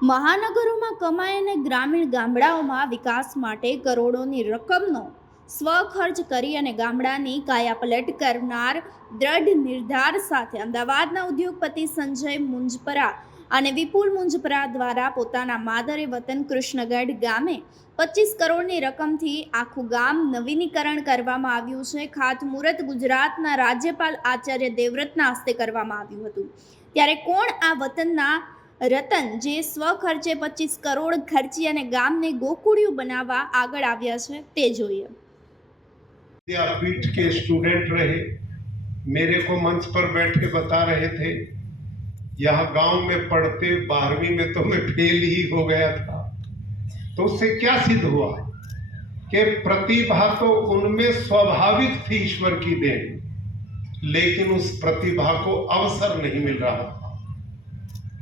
મહાનગરોમાં કમાય અને ગ્રામીણ ગામડાઓમાં વિકાસ માટે કરોડોની રકમનો સ્વખર્ચ કરી અને ગામડાની કાયાપલટ કરનાર દ્રઢ નિર્ધાર સાથે અમદાવાદના ઉદ્યોગપતિ સંજય મુંજપરા અને વિપુલ મુંજપરા દ્વારા પોતાના માદરે વતન કૃષ્ણગઢ ગામે પચીસ કરોડની રકમથી આખું ગામ નવીનીકરણ કરવામાં આવ્યું છે. ખાતમુહૂર્ત ગુજરાતના રાજ્યપાલ આચાર્ય દેવવ્રતના હસ્તે કરવામાં આવ્યું હતું. ત્યારે કોણ આ વતનના રતન જે સ્વખર્ચે પચીસ કરોડ ખર્ચી અને ગામને ગોકુળિયું બનાવવા આગળ આવ્યા છે તે જોઈએ विद्यापीठ के स्टूडेंट रहे मेरे को मंच पर बैठ के बता रहे थे यह गांव में पढ़ते बारहवीं में तो मैं फेल ही हो गया था तो उससे क्या सिद्ध हुआ कि प्रतिभा तो उनमें स्वाभाविक थी ईश्वर की देन लेकिन उस प्रतिभा को अवसर नहीं मिल रहा था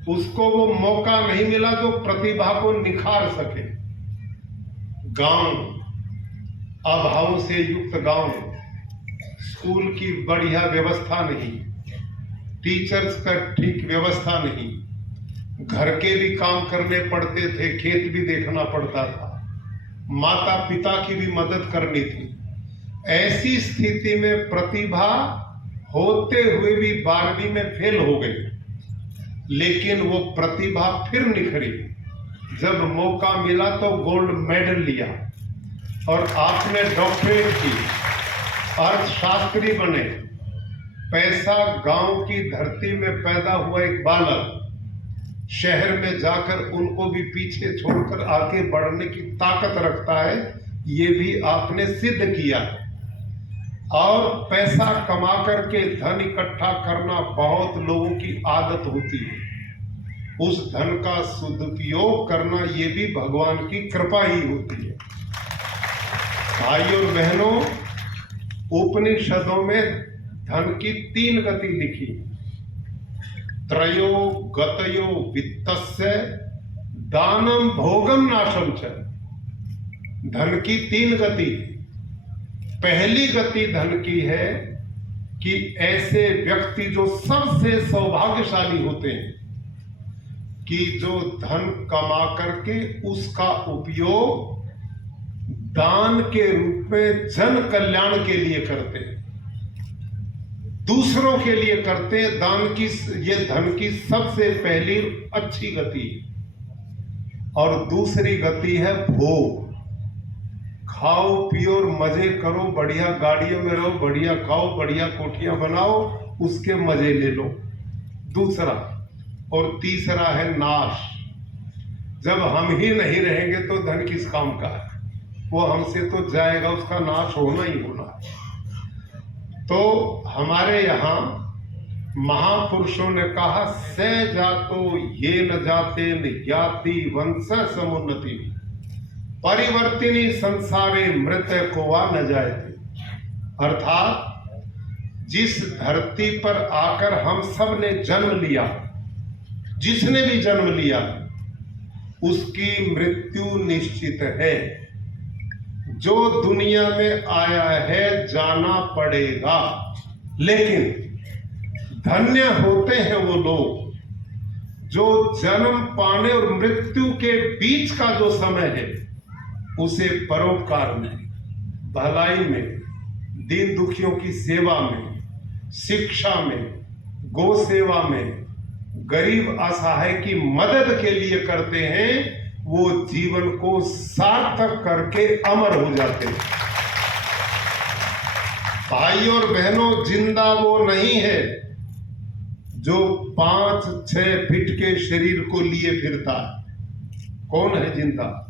उसको वो मौका नहीं मिला जो प्रतिभा को निखार सके। गाँव, अभाव से युक्त गाँव, स्कूल की बढ़िया व्यवस्था नहीं, टीचर्स का ठीक व्यवस्था नहीं। घर के भी काम करने पड़ते थे, खेत भी देखना पड़ता था। माता पिता की भी मदद करनी थी। ऐसी स्थिति में प्रतिभा होते हुए भी बारहवीं में फेल हो गई। लेकिन वो प्रतिभा फिर निखरी। जब मौका मिला तो गोल्ड मेडल लिया और आपने डॉक्टरेट की। अर्थशास्त्री बने। पैसा गाँव की धरती में पैदा हुआ एक बालक। शहर में जाकर उनको भी पीछे छोड़कर आगे बढ़ने की ताकत रखता है, ये भी आपने सिद्ध किया। और पैसा कमा करके धन इकट्ठा करना बहुत लोगों की आदत होती है। उस धन का सदुपयोग करना ये भी भगवान की कृपा ही होती है। भाई और बहनों, उपनिषदों में धन की तीन गति लिखी त्रयो गतयो वित्तस्य दानम भोगम नाशम च। धन की तीन गति। पहली गति धन की है कि ऐसे व्यक्ति जो सबसे सौभाग्यशाली होते हैं कि जो धन कमा करके उसका उपयोग दान के रूप में जन कल्याण के लिए करते हैं। दूसरों के लिए करते हैं। दान की ये धन की सबसे पहली अच्छी गति और दूसरी गति है भोग। खाओ, पियो और मज़े करो, बढ़िया गाड़ियों में रहो, बढ़िया खाओ, बढ़िया कोठियाँ बनाओ, उसके मज़े ले लो। दूसरा और तीसरा है नाश। जब हम ही नहीं रहेंगे तो धन किस काम का है? वो हमसे तो जाएगा, उसका नाश होना ही होना तो हमारे यहाँ महापुरुषों ने कहा से जातो, ये न जाते, न ज्ञाति, वंश समुन्नति। परिवर्तिनी संसारे मृत कोवा न जायते अर्थात, जिस धरती पर आकर हम सबने जन्म लिया, जिसने भी जन्म लिया, उसकी मृत्यु निश्चित है। जो दुनिया में आया है, जाना पड़ेगा। लेकिन धन्य होते हैं वो लोग, जो जन्म पाने और मृत्यु के बीच का जो समय है उसे परोपकार में, भलाई में, दीन दुखियों की सेवा में, शिक्षा में, गो सेवा में, गरीब असहाय की मदद के लिए करते हैं, वो जीवन को सार्थक करके अमर हो जाते हैं। भाई और बहनों, ज़िंदा वो नहीं है जो पाँच, छह फीट के शरीर को लिए फिरता है। कौन है ज़िंदा?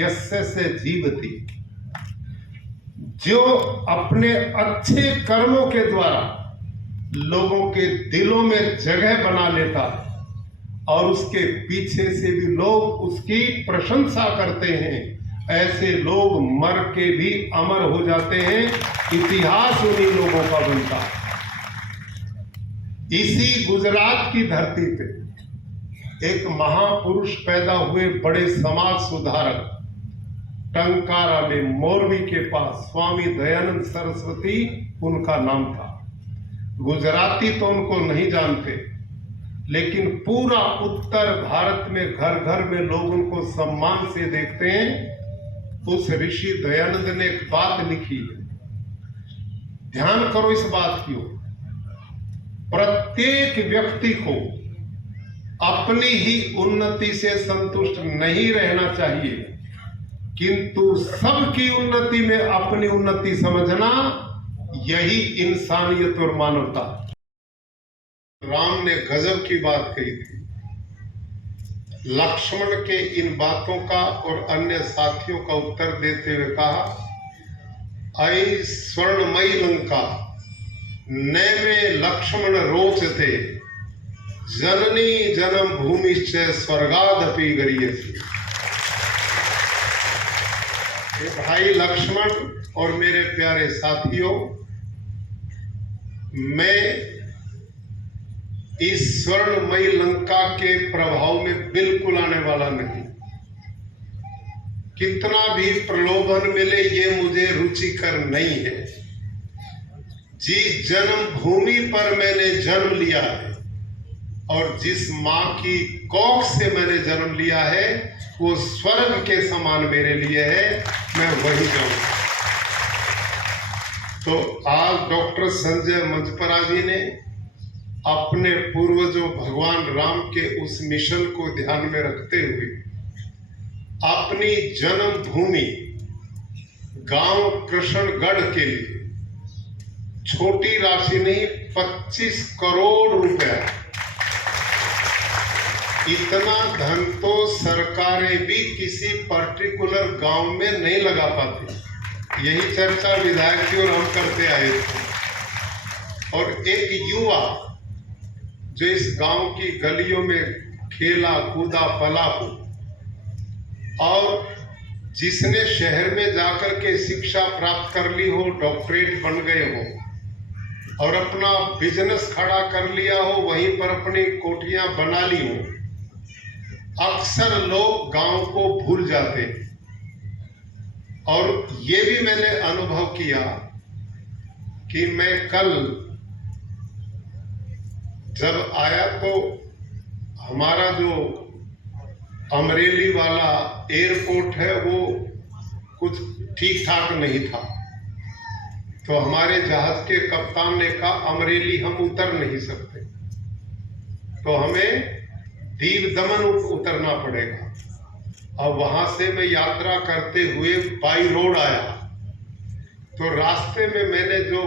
यस्य से जीवती। जो अपने अच्छे कर्मों के द्वारा लोगों के दिलों में जगह बना लेता है और उसके पीछे से भी लोग उसकी प्रशंसा करते हैं, ऐसे लोग मर के भी अमर हो जाते हैं, इतिहास उन्हीं लोगों का बनता है। इसी गुजरात की धरती पे एक महापुरुष पैदा हुए बड़े समाज सुधारक, टंकारा में मोरवी के पास स्वामी दयानंद सरस्वती, उनका नाम था। गुजराती तो उनको नहीं जानते, लेकिन पूरा उत्तर भारत में घर घर में लोग उनको सम्मान से देखते हैं। उस ऋषि दयानंद ने एक बात लिखी है। ध्यान करो इस बात की ओर। प्रत्येक व्यक्ति को अपनी ही उन्नति से संतुष्ट नहीं रहना चाहिए। किंतु सबकी उन्नति में अपनी उन्नति समझना, यही इंसानियत और मानवता। राम ने गजब की बात कही थी। लक्ष्मण के इन बातों का और अन्य साथियों का उत्तर देते हुए कहा, ऐ स्वर्णमयी लंका न में लक्ष्मण रोचते जननी जन्म भूमि से स्वर्गादपि गरीयसी। ये भाई लक्ष्मण और मेरे प्यारे साथियों, मैं इस स्वर्णमयी लंका के प्रभाव में बिल्कुल आने वाला नहीं। कितना भी प्रलोभन मिले, ये मुझे रुचिकर नहीं है। जिस जन्म भूमि पर मैंने जन्म लिया है और जिस माँ की कोख से मैंने जन्म लिया है, वो स्वर्ग के समान मेरे लिए है, मैं वही जाऊँ। तो आज डॉक्टर संजय मंजपरा जी ने अपने पूर्वजों भगवान राम के उस मिशन को ध्यान में रखते हुए अपनी जन्मभूमि गाँव कृष्णगढ़ के लिए छोटी राशि नहीं 25 करोड़ रुपया इतना धन तो सरकारें भी किसी पर्टिकुलर गाँव में नहीं लगा पाती। यही चर्चा विधायक जी और हम करते आए थे। और एक युवा जो इस गाँव की गलियों में खेला, कूदा, पला हो, और जिसने शहर में जाकर के शिक्षा प्राप्त कर ली हो डॉक्टरेट बन गए हो, और अपना बिज़नेस खड़ा कर लिया हो, वहीं पर अपनी कोठियाँ बना ली हो अक्सर लोग गाँव को भूल जाते और ये भी मैंने अनुभव किया कि मैं कल जब आया तो हमारा जो अमरेली वाला एयरपोर्ट है, वो कुछ ठीक ठाक नहीं था। तो हमारे जहाज़ के कप्तान ने कहा, अमरेली हम उतर नहीं सकते। तो हमें दीव दमन उतरना पड़ेगा। अब वहाँ से मैं यात्रा करते हुए बाई रोड आया। तो रास्ते में मैंने जो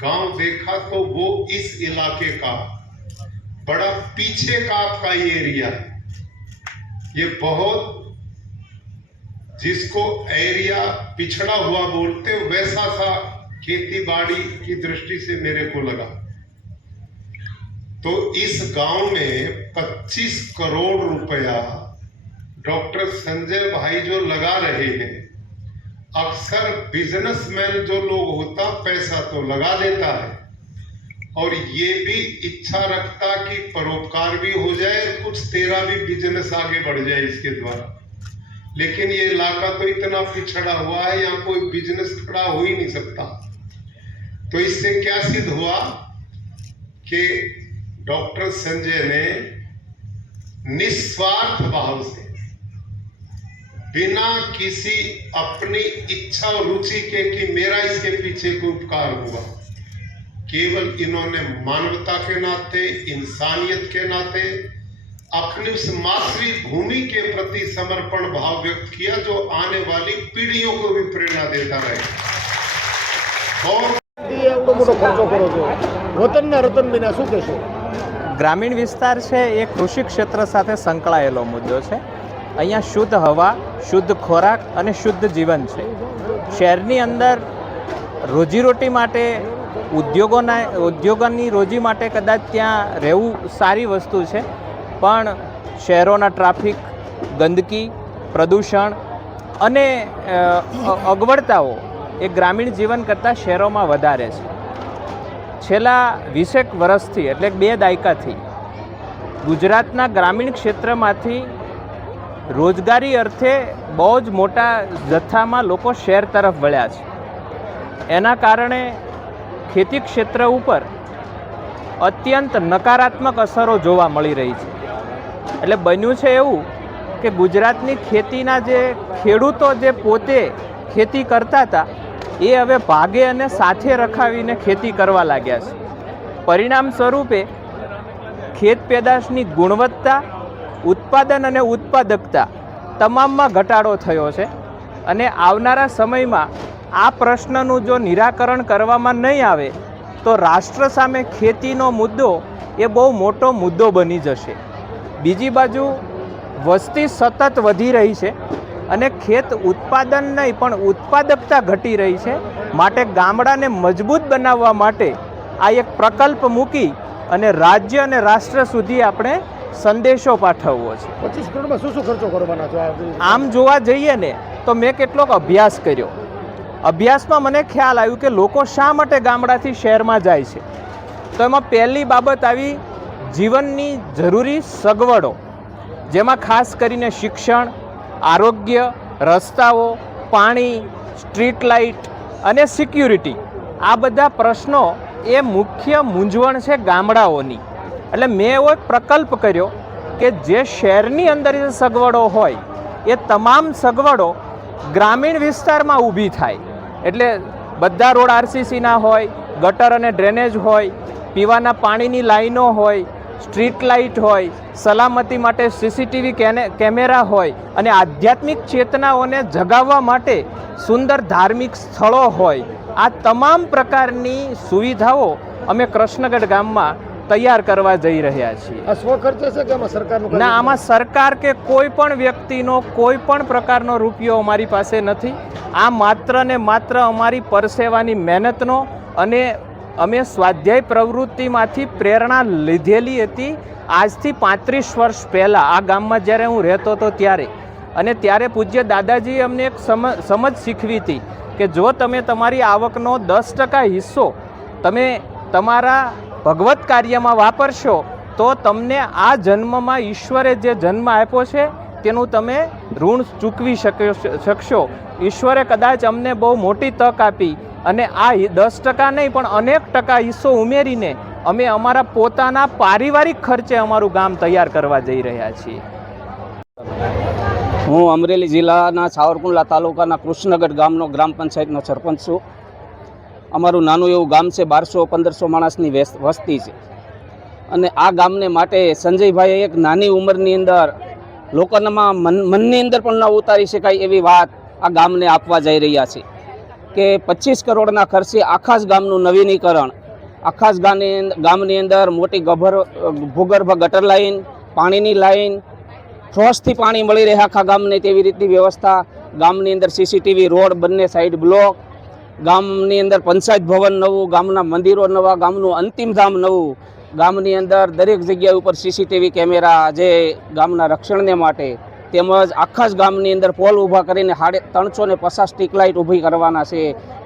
गाँव देखा तो वो इस इलाके का, बड़ा पीछे का आपका ये एरिया है। ये बहुत जिसको एरिया पिछड़ा हुआ बोलते वैसा सा खेती बाड़ी की दृष्टि से मेरे को लगा। तो इस गाँव में 25 करोड़ रुपया डॉक्टर संजय भाई जो लगा रहे हैं, अक्सर बिजनेसमैन जो लोग होता, पैसा तो लगा देता है। और ये भी इच्छा रखता कि परोपकार भी हो जाए, कुछ तेरा भी बिज़नेस आगे बढ़ जाए इसके द्वारा। लेकिन ये इलाका तो इतना पिछड़ा हुआ है, यहाँ कोई बिज़नेस खड़ा हो ही नहीं सकता। तो इससे क्या सिद्ध हुआ कि डॉक्टर संजय ने निस्वार्थ भाव से बिना किसी अपनी इच्छा और रुचि के कि मेरा इसके पीछे कोई उपकार हुआ केवल इन्होंने मानवता के नाते इंसानियत के नाते अपनी उस मातृ भूमि के प्रति समर्पण भाव व्यक्त किया जो आने वाली पीढ़ियों को भी प्रेरणा देता रहे और એ એવડો મોટો ખર્ચો કરો છો વતનના રતન બિના શું કહેશો ગ્રામીણ વિસ્તાર છે, એ કૃષિ ક્ષેત્ર સાથે સંકળાયેલો મુદ્દો છે. અહીંયા શુદ્ધ હવા, શુદ્ધ ખોરાક અને શુદ્ધ જીવન છે. શહેરની અંદર રોજીરોટી માટે, ઉદ્યોગોના, ઉદ્યોગોની રોજી માટે કદાચ ત્યાં રહેવું સારી વસ્તુ છે, પણ શહેરોના ટ્રાફિક, ગંદકી, પ્રદૂષણ અને અગવડતાઓ એ ગ્રામીણ જીવન કરતાં શહેરોમાં વધારે છે. છેલ્લા વીસેક વર્ષથી એટલે બે દાયકાથી ગુજરાતના ગ્રામીણ ક્ષેત્રમાંથી રોજગારી અર્થે બહુ જ મોટા જથ્થામાં લોકો શહેર તરફ વળ્યા છે. એના કારણે ખેતી ક્ષેત્ર ઉપર અત્યંત નકારાત્મક અસરો જોવા મળી રહી છે. એટલે બન્યું છે એવું કે ગુજરાતની ખેતીના જે ખેડૂતો જે પોતે ખેતી કરતા હતા એ હવે ભાગે અને સાથે રખાવીને ખેતી કરવા લાગ્યા છે. પરિણામ સ્વરૂપે ખેત પેદાશની ગુણવત્તા, ઉત્પાદન અને ઉત્પાદકતા તમામમાં ઘટાડો થયો છે અને આવનારા સમયમાં આ પ્રશ્નનું જો નિરાકરણ કરવામાં નહીં આવે, તો રાષ્ટ્ર સામે ખેતીનો મુદ્દો એ બહુ મોટો મુદ્દો બની જશે. બીજી બાજુ વસ્તી સતત વધી રહી છે. અને ખેત ઉત્પાદન નહીં પણ ઉત્પાદકતા ઘટી રહી છે. માટે ગામડાને મજબૂત બનાવવા માટે આ એક પ્રકલ્પ મૂકી અને રાજ્ય અને રાષ્ટ્ર સુધી આપણે સંદેશો પાઠવવો છે. પચીસ કરોડમાં શું શું ખર્ચો કરવાના છો? આમ જોવા જઈએ ને તો મેં કેટલોક અભ્યાસ કર્યો. અભ્યાસમાં મને ખ્યાલ આવ્યું કે લોકો શા માટે ગામડાથી શહેરમાં જાય છે. તો એમાં પહેલી બાબત આવી જીવનની જરૂરી સગવડો જેમાં ખાસ કરીને શિક્ષણ આરોગ્ય, રસ્તાઓ, પાણી, સ્ટ્રીટ લાઇટ અને સિક્યુરિટી. આ બધા પ્રશ્નો એ મુખ્ય મૂંઝવણ છે ગામડાઓની. એટલે મેં એવો એક પ્રકલ્પ કર્યો કે જે શહેરની અંદર જે સગવડો હોય, એ તમામ સગવડો ગ્રામીણ વિસ્તારમાં ઊભી થાય. એટલે બધા રોડ આરસીસીના હોય, ગટર અને ડ્રેનેજ હોય, પીવાના પાણીની લાઈનો હોય સ્ટ્રીટ લાઇટ હોય સલામતી માટે સીસીટીવી કેમેરા હોય અને આધ્યાત્મિક ચેતનાઓને જગાવવા માટે સુંદર ધાર્મિક સ્થળો હોય આ તમામ પ્રકારની સુવિધાઓ અમે કૃષ્ણગઢ ગામમાં તૈયાર કરવા જઈ રહ્યા છીએ. સ્વખર્ચે છે કે સરકારનું ના આમાં સરકાર કે કોઈ પણ વ્યક્તિનો કોઈ પણ પ્રકારનો રૂપિયો અમારી પાસે નથી. આ માત્ર ને માત્ર અમારી પરસેવાની મહેનતનો અને અમે સ્વાધ્યાય પ્રવૃત્તિમાંથી પ્રેરણા લીધેલી હતી. આજથી પાંત્રીસ વર્ષ પહેલાં આ ગામમાં જ્યારે હું રહેતો હતો ત્યારે. અને ત્યારે પૂજ્ય દાદાજીએ અમને એક સમ સમજ શીખવી હતી કે જો તમે તમારી આવકનો દસ ટકા હિસ્સો તમે તમારા ભગવત કાર્યમાં વાપરશો, તો તમને આ જન્મમાં ઈશ્વરે જે જન્મ આપ્યો છે તેનું તમે ઋણ ચૂકવી શક્યો શકશો. ઈશ્વરે કદાચ અમને બહુ મોટી તક આપી અને આ દસ ટકા નહીં, પણ અનેક ટકા હિસ્સો ઉમેરીને અમે અમારા પોતાના પારિવારિક ખર્ચે અમારું ગામ તૈયાર કરવા જઈ રહ્યા છીએ. હું અમરેલી જિલ્લાના સાવરકુંડલા તાલુકાના કૃષ્ણગઢ ગામનો ગ્રામ પંચાયતનો સરપંચ છું. અમારું નાનું એવું ગામ છે, બારસો પંદરસો માણસની વેસ- વસ્તી છે. અને આ ગામને માટે સંજયભાઈએ એક નાની ઉંમરની અંદર લોકોનામાં મન, મનની અંદર પણ ન ઉતારી શકાય એવી વાત આ ગામને આપવા જઈ રહ્યા છે. કે પચીસ કરોડના ખર્ચે આખા જ ગામનું નવીનીકરણ. આખા ગામની ગામની અંદર મોટી ગભર, ભૂગર્ભ ગટર લાઈન, પાણીની લાઈન ફ્રોસથી પાણી મળી રહે આખા ગામને તેવી રીતની વ્યવસ્થા. ગામની અંદર સીસીટીવી રોડ, બંને સાઈડ બ્લોક ગામની અંદર પંચાયત ભવન નવું, ગામના મંદિરો નવા, ગામનું અંતિમ ધામ નવું. ગામની અંદર દરેક જગ્યા ઉપર સીસીટીવી કેમેરા જે ગામના રક્ષણને માટે તેમજ આખા જ ગામની અંદર પોલ ઊભા કરીને સાડે ત્રણસો ને પચાસ સ્ટ્રીટ લાઇટ ઊભી કરવાના છે.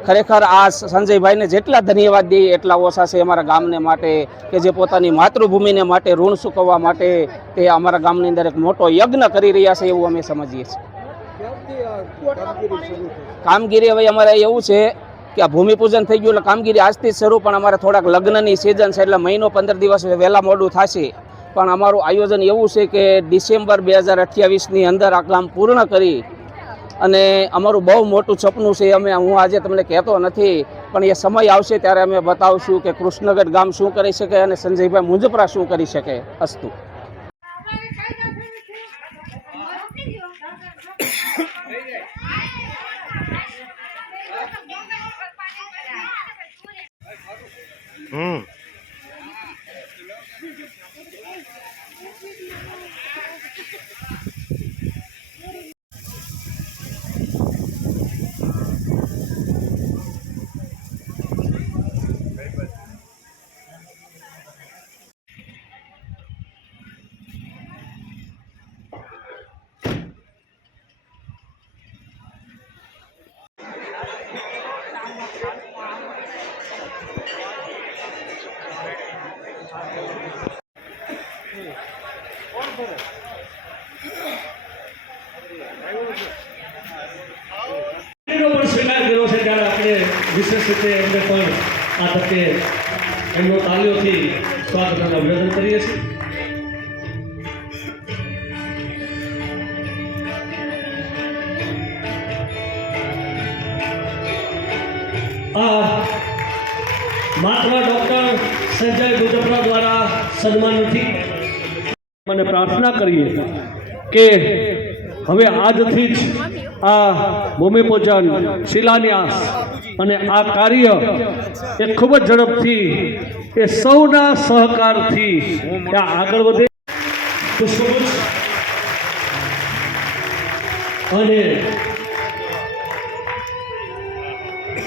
ખરેખર આ સંજયભાઈને જેટલા ધન્યવાદ દઈએ એટલા ઓછા છે અમારા ગામને માટે, કે જે પોતાની માતૃભૂમિને માટે ઋણ ચૂકવવા માટે તે અમારા ગામની અંદર એક મોટો યજ્ઞ કરી રહ્યા છે એવું અમે સમજીએ છીએ. કામગીરી હવે અમારે એવું છે કે આ ભૂમિપૂજન થઈ ગયું એટલે કામગીરી આજથી શરૂ, પણ અમારે થોડાક લગ્નની સિઝન છે એટલે મહિનો પંદર દિવસ વહેલા મોડું થશે. પણ અમારું આયોજન એવું છે કે ડિસેમ્બર બે હજાર અઠ્યાવીસની અંદર આ કામ પૂર્ણ કરી અને અમારું બહુ મોટું સપનું છે, અમે હું આજે તમને કહેતો નથી, પણ એ સમય આવશે ત્યારે અમે બતાવશું કે કૃષ્ણગઢ ગામ શું કરી શકે અને સંજયભાઈ મુંજપરા શું કરી શકે. અસ્તુ. હમ એનો પણ સ્વીકાર કર્યો છે ત્યારે આપણે વિશેષ રીતે એમને પણ આ તકે એમનો તાલીઓથી સ્વાગત અને અભિનંદન કરીએ છીએ. આ માત્ર ડૉક્ટર સંજય ગુજરાતના દ્વારા સન્માન નથી મને પ્રાર્થના કરીએ કે હવે આજથી જ આ ભૂમિપૂજન શિલાન્યાસ અને આ કાર્ય એ ખૂબ જ ઝડપથી એ સૌના સહકારથી આગળ વધે. અને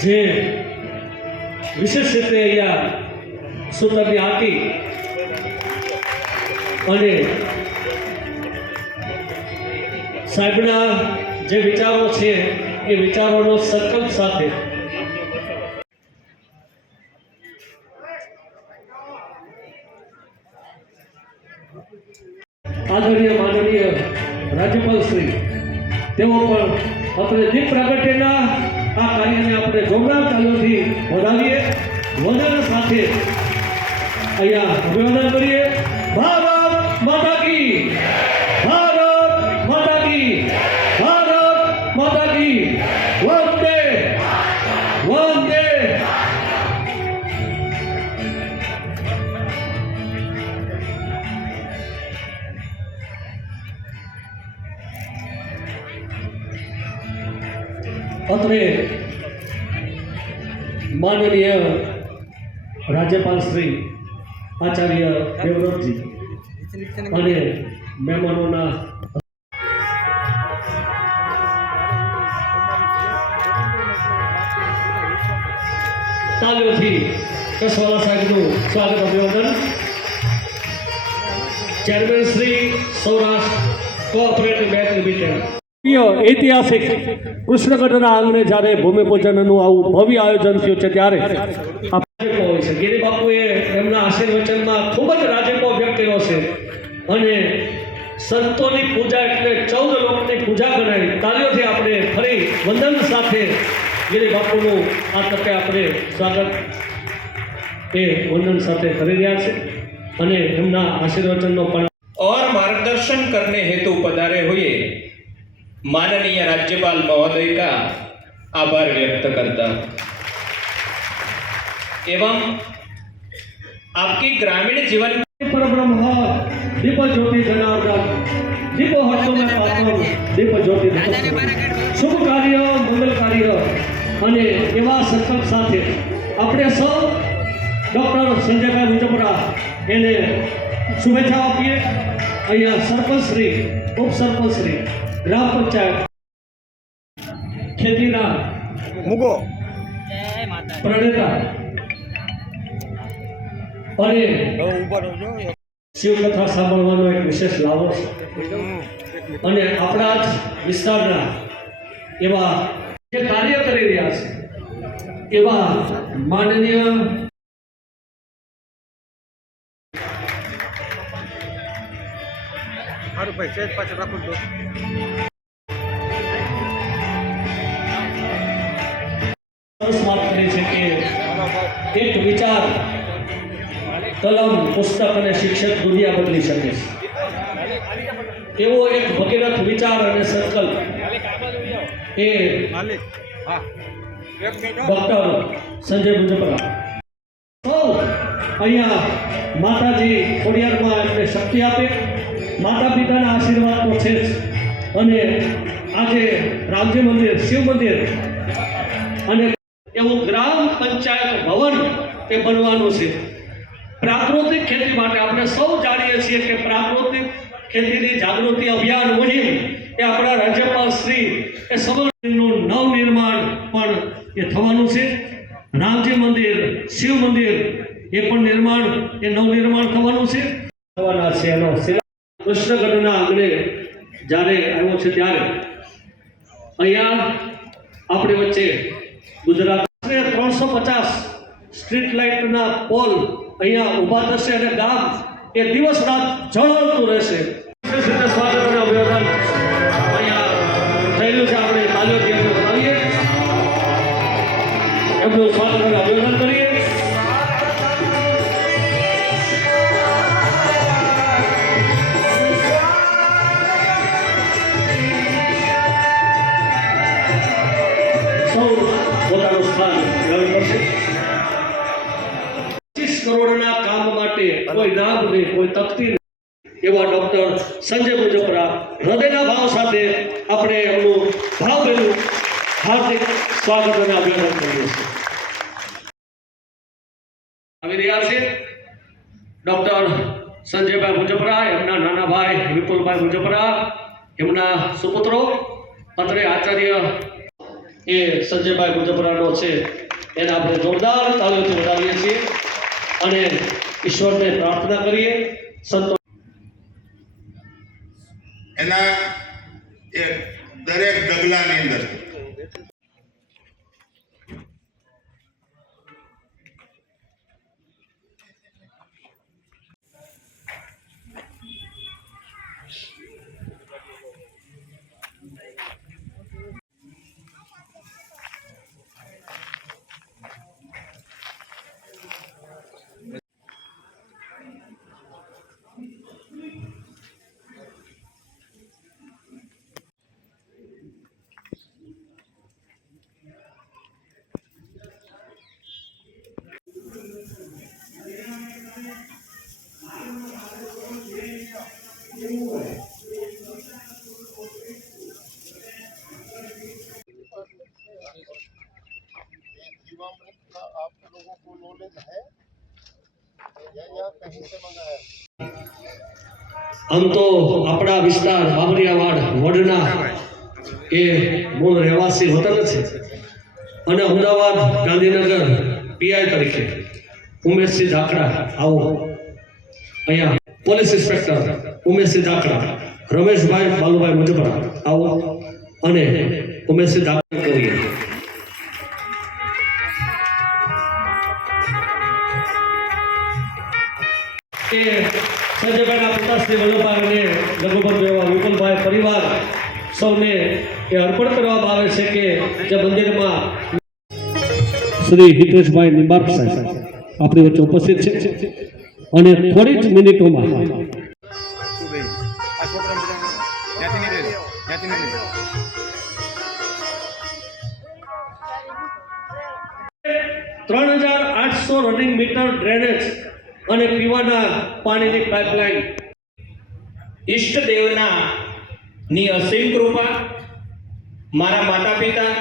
જે વિશેષ રીતે અહીંયા સુતરની આરતી અને સાહેબના જે વિચારો છે, એ વિચારોનો સંકલ્પ સાથે. આદરણીય માનનીય રાજ્યપાલ શ્રી તેઓ પણ આપણે દીપ પ્રાગટ્યના આ કાર્યને આપણે ગૌરવ તાલીઓથી વધાવીએ, વધારે સાથે અહીંયા અભિવાદન કરીએ. ભારત માતા કી વંદે અત્રે માનનીય રાજ્યપાલ શ્રી આચાર્ય દેવવ્રતજી અને મહેમાનોના તાલીઓથી કસવાલા સાહેબનું સ્વાગત અભિવાદન chairman Shri Saurashtra cooperative bank limited ઐતિહાસિક કૃષ્ણગઢના આંગણે જ્યારે ભૂમિપૂજનનું આવું ભવ્ય આયોજન થયું છે ત્યારે ગિરી બાપુએ એમના આશીર્વચનમાં ખૂબ જ રાજકો વ્યક્ત કર્યો છે અને સંતોની પૂજા એટલે ચૌદ લોકની પૂજા ગણાય તાલીઓથી આપણે ફરી વંદન સાથે ગિરી બાપુનું આ તકે આપણે સ્વાગત એ વંદન સાથે કરી રહ્યા છે અને એમના આશીર્વચનનો પણ और मार्गदर्शन करने हेतु पधारे हुए माननीय राज्यपाल महोदय का आभार व्यक्त करता हूं। एवं आपकी ग्रामीण जीवन परब्रह्म दीप ज्योति जनार्दन दीप हस्तो में पात्र दीप ज्योति दीपक। શુભ કાર્ય મંગલ કાર્ય અને એવા સંકલ્પ સાથે આપણે સૌ ડૉક્ટર સંજયભાઈ મુજપરા એને શુભેચ્છા આપીએ. અહીંયા સરપંચશ્રી ઉપસરપંચશ્રી ગ્રામ પંચાયત ખેતીના મૂકો. પ્રણેતા અને શિવકથા સાંભળવાનો એક વિશેષ લાવો છે. અને આપણા જ વિસ્તારના એવા જે કાર્ય કરી રહ્યા છે એવા માનનીય સારું ભાઈ સેજ પાછળ રાખો તો સરસ વાત કરી છે કે એક વિચાર કલમ પુસ્તક અને શિક્ષક દુનિયા બદલી શકે છે. એવો એક ભગીરથ વિચાર અને સંકલ્પ એ માલિક. હા. એક મિનિટ હો. ડૉક્ટર સંજય મુજપરા સૌ અહીંયા માતાજી ખોડિયારમાં એમને શક્તિ આપે. માતા પિતાના આશીર્વાદ તો છે જ. અને આજે રામજી મંદિર શિવ મંદિર અને એવું ગ્રામ પંચાયત ભવન એ બનવાનું છે. પ્રાકૃતિક ખેતી માટે આપણે સૌ જાણીએ છીએ કે પ્રાકૃતિક ખેતીની જાગૃતિ અભિયાન મુહિમ એ આપણા રાજ્યપાલ શ્રી એ સમગ્રનું નવનિર્માણ પણ એ થવાનું છે. રામજી મંદિર, શિવ મંદિર એ પણ નિર્માણ, એ નવનિર્માણ થવાનું છે. થવાના છે એનો કૃષ્ણગઢના આંગણે જ્યારે આવ્યો છે ત્યારે અહીંયા આપણે વચ્ચે ગુજરાત ત્રણસો પચાસ સ્ટ્રીટ લાઇટના પોલ અહીંયા ઊભા થશે અને ગામ એ દિવસ રાત જળતું રહેશે. સ્વાગત અને અભિવાદન જો સ્વાગત અભિનંદન કરીએ. સૌ સ્થાન ગ્રહણ કરશે પચીસ કામ માટે કોઈ નામ કોઈ તકતી એવા ડૉક્ટર સંજય મુજપરા હૃદયના ભાવ સાથે આપણે એમનું ભાવભેનું હાર્દિક સ્વાગત અને અભિનંદન કરીએ છીએ. રહ્યા છે. ડૉક્ટર સંજયભાઈ મુજપરા, એમના નાના ભાઈ વિપુલભાઈ મુજપરા, એમના સુપુત્રો, અત્રે આચાર્ય એ સંજયભાઈ મુજપરાનો છે. એને આપણે જોરદાર તાળીઓથી વધાવીએ છીએ અને ઈશ્વરને પ્રાર્થના કરીએ. સંતો એના એ દરેક ડગલાની અંદર આમ તો આપણા વિસ્તાર બાબરિયાવાડ વડના એ મૂળ રહેવાસી વતન છે અને અમદાવાદ ગાંધીનગર પીઆઈ તરીકે ઉમેશસિંહ ધાકડા આવો. અહીંયા પોલીસ ઇન્સ્પેક્ટર ઉમેશસિંહ ધાકડા રમેશભાઈ બાલુભાઈ મુજબરા આવો અને ઉમેશસિંહ ધાકડા કરીએ. એ સંજયભાઈના પિતાશ્રી વલ્લભભાઈ અને લઘુપતિ એવા વિપુલભાઈ પરિવાર સૌને એ અર્પણ કરવામાં આવે છે કે જે મંદિરમાં શ્રી હિતેશભાઈ નિંબાર્ક સાહેબ આપણી વચ્ચે ઉપસ્થિત છે. અને થોડી જ મિનિટોમાં ત્રણ હજાર આઠસો રનિંગ મીટર ડ્રેનેજ અને પીવાના પાણીની પાઇપલાઇન ઈષ્ટદેવના ની અસીમ કૃપા મારા માતા પિતા